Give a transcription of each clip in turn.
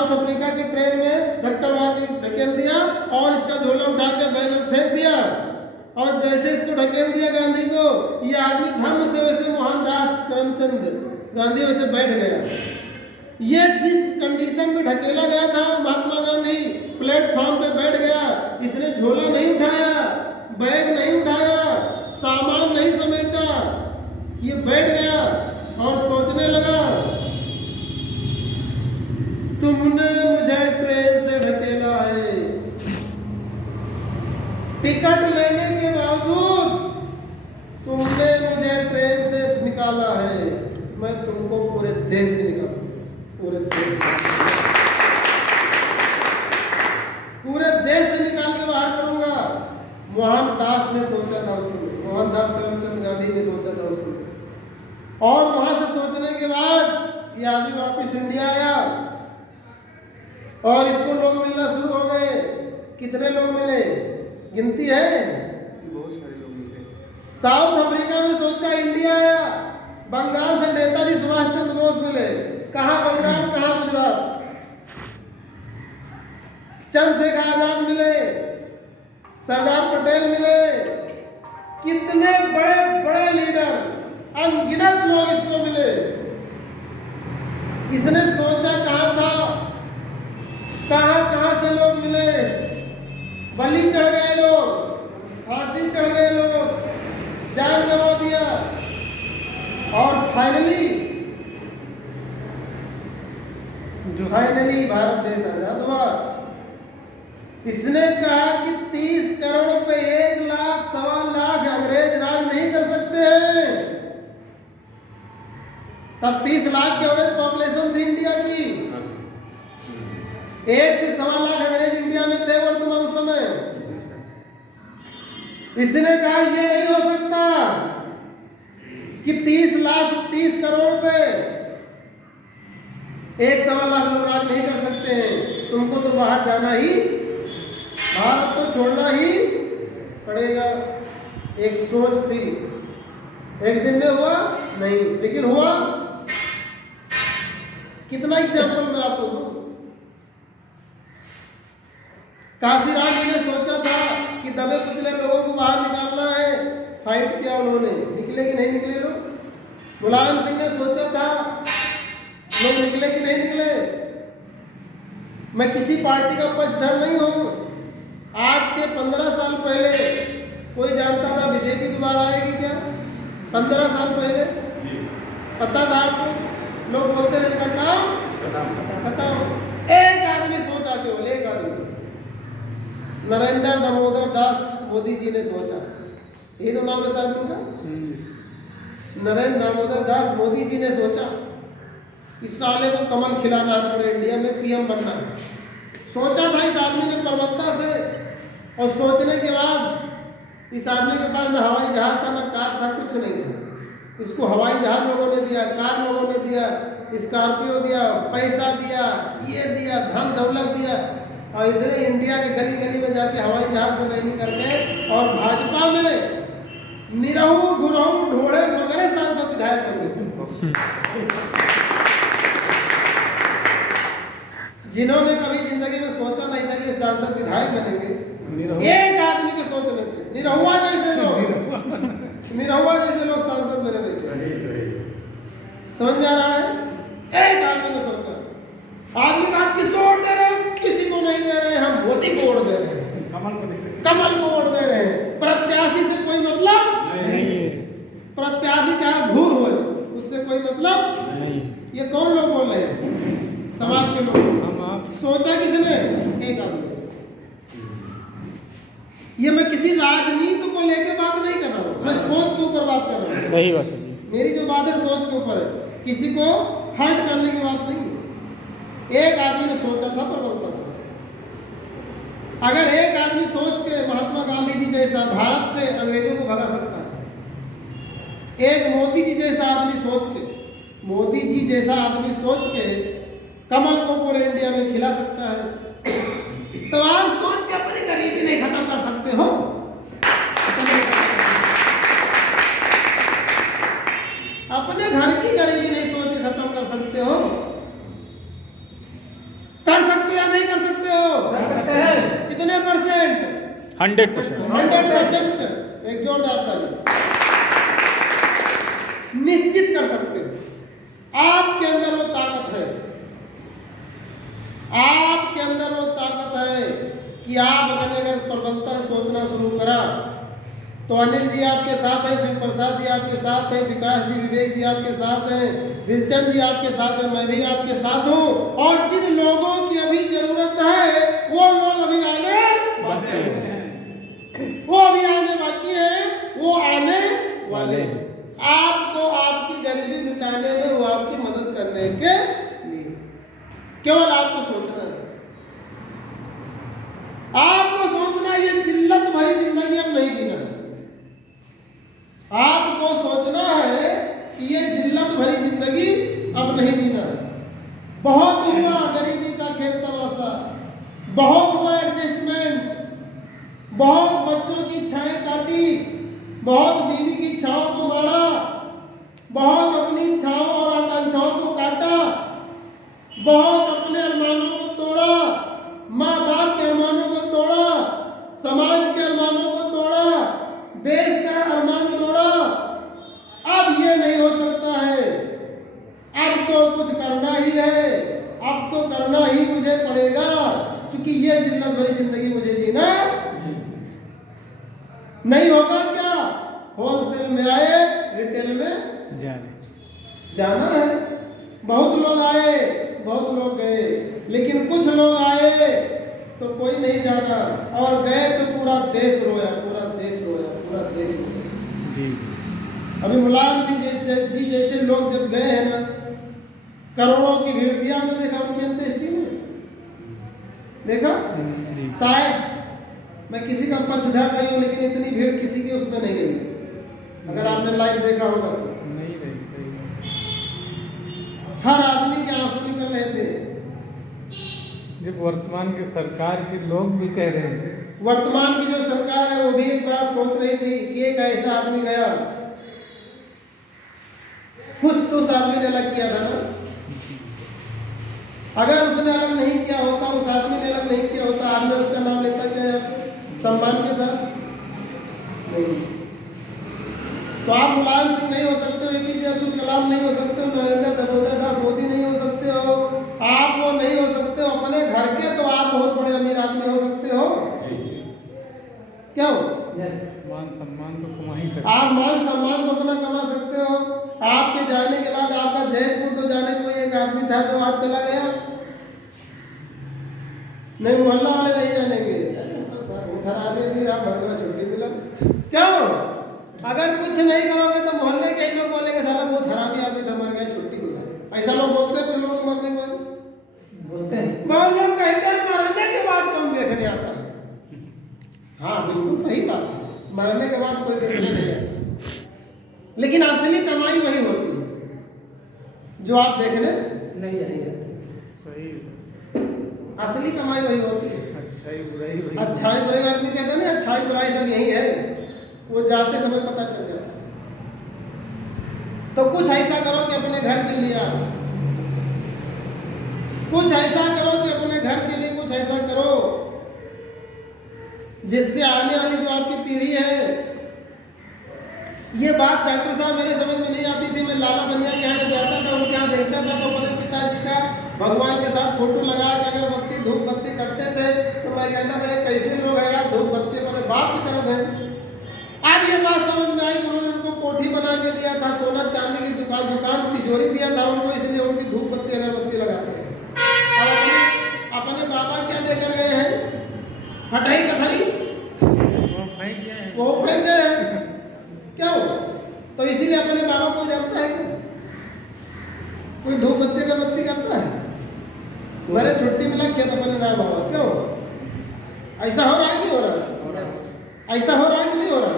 South Africa की train में धक्का मार के ढकेल दिया और इसका झोला उठा के बैग में फेंक दिया। और जैसे इसको ढकेल दिया गांधी को, ये आदमी धम्म से वैसे मोहनदास करमचंद गांधी वैसे बैठ गया। ये जिस कंडीशन में ढकेला गया था महात्मा गांधी प्लेटफॉर्म पे बैठ गया। इसने झोला नहीं उठाया, बैग नहीं उठाया, सामान नहीं समेटा, ये बैठ गया और सोचने लगा, तुमने मुझे ट्रेन से ढकेला है, टिकट लेने के बावजूद तुमने मुझे ट्रेन से निकाला है, मैं तुमको पूरे देश से निकालूंगा, पूरे देश से निकाल के बाहर करूंगा। मोहनदास ने सोचा था उस समय, मोहनदास करमचंद गांधी ने सोचा था उस समय। और वहां से सोचने के बाद ये आदमी वापिस इंडिया आया और इसको लोग मिलना शुरू हो गए। कितने लोग मिले, गिनती है? बहुत सारे लोग मिले। साउथ अफ्रीका में सोचा, इंडिया आया। बंगाल से नेताजी सुभाष चंद्र बोस मिले। कहाँ बंगाल, कहाँ गुजरात। चंद्रशेखर आजाद मिले, सरदार पटेल मिले। कितने बड़े बड़े लीडर, अनगिनत लोग इसको मिले। इसने सोचा कहाँ था, कहाँ से लोग मिले। बलि चढ़ गए लोग, फांसी चढ़ गए लोग, जान गंवा दिया। और फाइनली भारत देश आजाद हुआ। इसने कहा कि 30 करोड़ पे 1 लाख, 1.25 लाख अंग्रेज राज नहीं कर सकते हैं। तब 30 लाख के एवरेज पॉपुलेशन थी इंडिया की। 1 से 1.25 लाख अंग्रेज इंडिया में थे वर्तमान उस समय। इसने कहा ये नहीं हो सकता कि 30 करोड़ पे 1.25 लाख लोग राज नहीं कर सकते हैं। तुमको तो बाहर जाना ही, भारत को छोड़ना ही पड़ेगा। एक सोच थी, एक दिन में हुआ नहीं, लेकिन हुआ। कितना एग्जाम्पल मैं आपको दूं। काशीराम जी ने सोचा था कि दबे कुचले लोगों को बाहर निकालना है, फाइट किया उन्होंने, निकले कि नहीं निकले लोग। मुलायम सिंह ने सोचा था, लोग निकले कि नहीं निकले। मैं किसी पार्टी का पक्षधर नहीं हूं। आज के 15 साल पहले कोई जानता था बीजेपी दोबारा आएगी क्या? 15 साल पहले पता था आपको? लोग बोलते थे इसका काम खत्म। एक आदमी सोचा, केवल एक आदमी, नरेंद्र दामोदर दास मोदी जी ने सोचा। यही तो नाम है शायद उनका, नरेंद्र दामोदर दास मोदी जी ने सोचा इस साले को कमल खिलाना है, पूरे इंडिया में पीएम बनना है। सोचा था इस आदमी ने प्रबलता से। और सोचने के बाद इस आदमी के पास ना हवाई जहाज था, ना कार था, कुछ नहीं था। इसको हवाई जहाज लोगों ने दिया, कार लोगों ने दिया, स्कॉर्पियो दिया, पैसा दिया, ये दिया, धन दौलत दिया। और इसने इंडिया के गली गली में जाके हवाई जहाज से रैली करके और भाजपा में निरहू गुरहू ढोड़े मगरे सांसद विधायक बन गए। जिन्होंने कभी जिंदगी में सोचा नहीं था कि सांसद विधायक बनेंगे, एक आदमी के सोचने से निरहुआ जैसे लोग सांसद बने बैठे। समझ में आ रहा है? एक आदमी ने सोचा। आदमी कहा किसको वोट दे रहे हैं? किसी को नहीं दे रहे, हम मोदी को वोट दे रहे हैं, कमल को वोट दे रहे हैं। प्रत्याशी से कोई मतलब नहीं है। प्रत्याशी चाहे घूर हो, उससे कोई मतलब नहीं। ये कौन लोग बोल रहे हैं? समाज के लोग। सोचा किसने? एक आदमी। ये मैं किसी राजनीति को लेके बात नहीं कर रहा हूँ, मैं सोच के ऊपर बात कर रहा हूँ। सही बात है। मेरी जो बात है सोच के ऊपर है, किसी को हर्ट करने की बात नहीं है। एक आदमी ने सोचा था प्रबलता से। अगर एक आदमी सोच के महात्मा गांधी जी जैसा भारत से अंग्रेजों को भगा सकता है, एक मोदी जी जैसा आदमी सोच के कमल को पूरे इंडिया में खिला सकता है, तो आप सोच के अपनी गरीबी नहीं खत्म कर सकते हो। अपने घर की गरीबी नहीं सोच के खत्म कर सकते हो। कर कितने परसेंट? 100%। 100%। एक जोरदार ताली। निश्चित कर सकते हो, आपके अंदर वो ताकत है, आपके अंदर वो ताकत है कि आप अगर प्रबलता से सोचना शुरू करा तो अनिल जी आपके साथ हैं, शिव प्रसाद जी आपके साथ हैं, विकास जी विवेक जी आपके साथ हैं, दिलचंद जी आपके साथ हैं, मैं भी आपके साथ हूं। और जिन लोगों की अभी जरूरत है वो लोग अभी आने बाकी हैं, वो अभी आने बाकी हैं, वो आने वाले हैं। आपको आपकी गरीबी मिटाने में, वो आपकी मदद करने के लिए, केवल आपको सोचना है बस। आपको सोचना ये जिल्लत भरी जिंदगी अब नहीं जीना है। आपको सोचना है कि ये जिल्लत भरी जिंदगी अब नहीं जीना है। बहुत हुआ गरीबी का खेल तमाशा, बहुत हुआ एडजस्टमेंट, बहुत बच्चों की इच्छाएं काटी, बहुत बीवी की इच्छाओं को मारा, बहुत अपनी इच्छाओं और आकांक्षाओं को काटा, बहुत अपने अरमानों को तोड़ा, माँ बाप के अरमानों को तोड़ा, समाज के अरमानों को तोड़ा, देश का अरमान तोड़ा। अब ये नहीं हो सकता है, अब तो कुछ करना ही है, अब तो करना ही मुझे पड़ेगा, क्योंकि ये जिल्लत भरी जिंदगी मुझे जीना नहीं होगा। क्या होलसेल में आए, रिटेल में जाना है। बहुत लोग आए, बहुत लोग गए, लेकिन कुछ लोग आए तो कोई नहीं जाना, और गए तो पूरा देश रोया, पूरा देश रोया, पूरा देश रोया जी। अभी मुलायम सिंह जी जैसे लोग जब गए हैं ना, करोड़ों की भीड़ थी, आपने देखा उनकी अंत्येष्टि में, देखा जी। शायद मैं किसी का पक्षधर नहीं हूं, लेकिन इतनी भीड़ किसी के उसमें नहीं रही, अगर आपने लाइव देखा होगा तो नहीं रही। हर आदमी के आंसू निकल रहे थे। जो वर्तमान की सरकार के लोग भी कह रहे थे, वर्तमान की जो सरकार है वो भी एक बार सोच रही थी कि एक ऐसा आदमी गया, कुछ तो उस आदमी ने अलग किया था ना, अगर उसने अलग नहीं किया होता, उस आदमी ने अलग नहीं किया होता, आज मैं उसका नाम लेता क्या सम्मान के साथ नहीं। तो आप मुलायम सिंह नहीं हो सकते हो, एपीजे अब्दुल कलाम नहीं हो सकते हो, नरेंद्र दामोदर दास मोदी नहीं हो सकते हो, आप वो नहीं हो सकते हो अपने घर के, तो आप बहुत बड़े अमीर आदमी हो सकते हो। क्यों? मान सम्मान तो कमा ही सकते, आप मान सम्मान तो अपना कमा सकते हो। आपके जाने के बाद आपका जैतपुर तो जाने कोई एक आदमी था जो आज चला गया, नहीं मोहल्ला वाले नहीं जानेंगे, आप भर गए छुट्टी मिला। क्यों? अगर कुछ नहीं करोगे तो मोहल्ले के लोग बोलेंगे साला बहुत हरामी आदमी था, मर गया, छुट्टी मिला। ऐसा लोग बोलते हैं, लोग मरने के बाद बोलते हैं, बहुत लोग कहते हैं मरने के बाद कौन देखने आता है। हाँ बिल्कुल सही बात है, मरने के बाद कोई देखने नहीं आता, लेकिन असली कमाई वही होती है जो आप देखने नहीं जाते। सही, असली कमाई वही होती है। अच्छाई बुराई, अच्छाई बुराई आदमी कहते हैं ना, अच्छाई बुराई सब यही है, वो जाते समय पता चल जाता है। तो कुछ ऐसा करो कि अपने घर के लिए आओ, कुछ ऐसा करो कि अपने घर के लिए कुछ ऐसा करो जिससे आने वाली जो आपकी पीढ़ी है। ये बात डॉक्टर साहब मेरे समझ में नहीं आती थी। मैं लाला बनिया के यहाँ जाता था, उनके यहाँ देखता था तो अपने पिताजी का भगवान के साथ फोटो लगा के अगरबत्ती धूप बत्ती करते थे, तो मैं कहता था कैसे लोग हैं यार, धूप बत्ती अपने बाप की करते हैं। अब ये बात समझ में आई, उन्होंने उनको कोठी बना के दिया था, सोना चांदी की दुकान तिजोरी दिया था उनको, इसलिए उनकी धूप बत्ती अगरबत्ती लगाते हैं। और अपने बाबा क्या देकर गए हैं, हटाई कथरी वो फेंक गए हैं। क्यों? तो इसीलिए अपने बाबा को जानता है क्या? कोई धूप बत्ती अगरबत्ती करता है? मेरे छुट्टी मिला खेत अपने नाम बाबा। क्यों? ऐसा हो रहा है नहीं हो रहा? ऐसा हो रहा है कि नहीं हो रहा?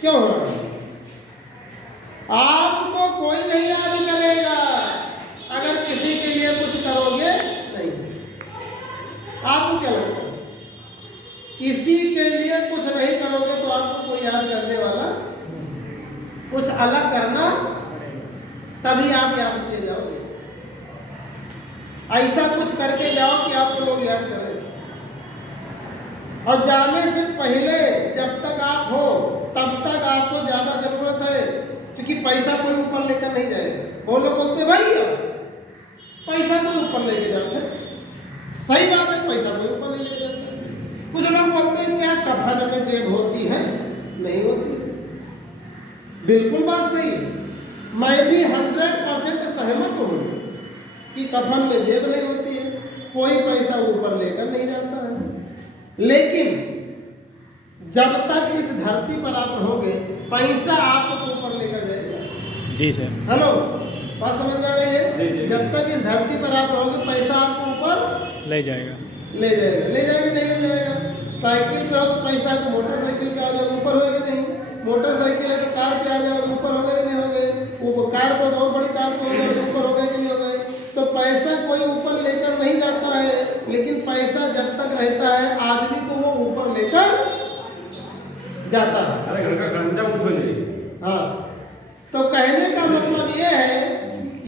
क्यों हो रहा? आपको कोई नहीं याद करेगा अगर किसी के लिए कुछ करोगे नहीं। आपको क्या लगता है? किसी के लिए कुछ नहीं करोगे तो आपको कोई याद करने वाला, कुछ अलग करना तभी आप याद किए जाओगे। ऐसा कुछ करके जाओ कि आपको लोग याद करें। और जाने से पहले जब तक आप हो तब तक आपको ज़्यादा ज़रूरत है, क्योंकि पैसा कोई ऊपर लेकर नहीं जाएगा। वो लोग बोलते भैया पैसा कोई ऊपर लेके जाते, सही बात है, पैसा कोई ऊपर नहीं लेके जाता। कुछ लोग बोलते हैं क्या कफन में जेब होती है? नहीं होती है, बिल्कुल बात सही है। मैं भी 100% सहमत हूँ कि कफन में जेब नहीं होती है, कोई पैसा ऊपर लेकर नहीं जाता है। लेकिन जब तक इस धरती पर आप रहोगे पैसा आपको तो ऊपर लेकर जाएगा। जी सर। हेलो, बात समझ में आ रही जी, है? जी। जब तक इस धरती पर आप रहोगे पैसा आपको ऊपर ले जाएगा। ले जाएगा, ले जाएगा नहीं ले जाएगा। साइकिल पे हो तो पैसा है तो मोटरसाइकिल पे आ जाओगे, ऊपर होगा कि नहीं? मोटरसाइकिल है तो कार पे आ जाओगे, ऊपर हो गए कि नहीं हो गए? वो कार पे तो और बड़ी कार पे हो जाओगे, ऊपर हो गए कि नहीं हो गए? तो पैसा कोई ऊपर लेकर नहीं जाता है, लेकिन पैसा जब तक रहता है आदमी को वो ऊपर लेकर जाता है। अरे घर का खर्चा पूछो नहीं। हाँ, तो कहने का मतलब ये है